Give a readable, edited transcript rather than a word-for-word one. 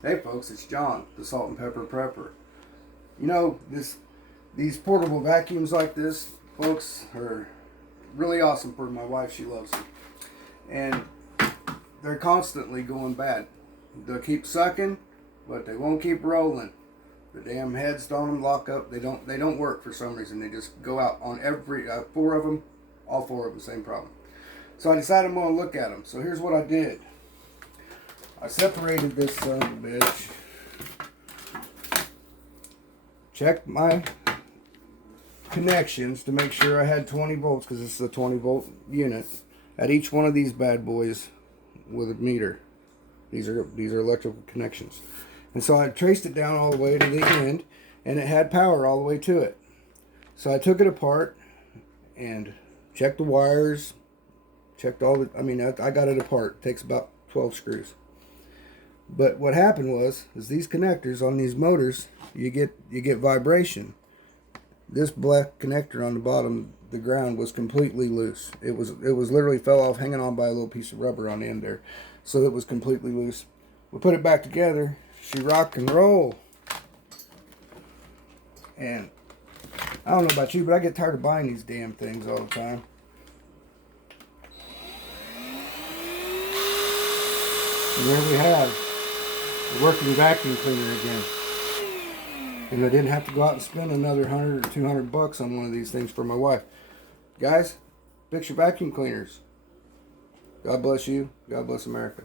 Hey folks, it's John, the Salt and Pepper Prepper. You know, these portable vacuums like this, folks, are really awesome for my wife. She loves them. And they're constantly going bad. They'll keep sucking, but they won't keep rolling. The damn heads on them lock up. They don't work for some reason. They just go out on every four of them, all four of them, same problem. So I decided I'm going to look at them. So here's what I did. I separated this son of a bitch. Checked my connections to make sure I had 20 volts because this is a 20 volt unit at each one of these bad boys with a meter. These are electrical connections. And so I traced it down all the way to the end, and it had power all the way to it. So I took it apart and checked the wires, checked all the, I got it apart. It takes about 12 screws. But what happened is these connectors on these motors, you get vibration. This black connector on the bottom, the ground, was completely loose. It was literally fell off, hanging on by a little piece of rubber on the end there. So it was completely loose. We put it back together. She rock and roll. And I don't know about you, but I get tired of buying these damn things all the time. And there we have a working vacuum cleaner again. And I didn't have to go out and spend another $100 or $200 on one of these things for my wife. Guys, fix your vacuum cleaners. God bless you. God bless America.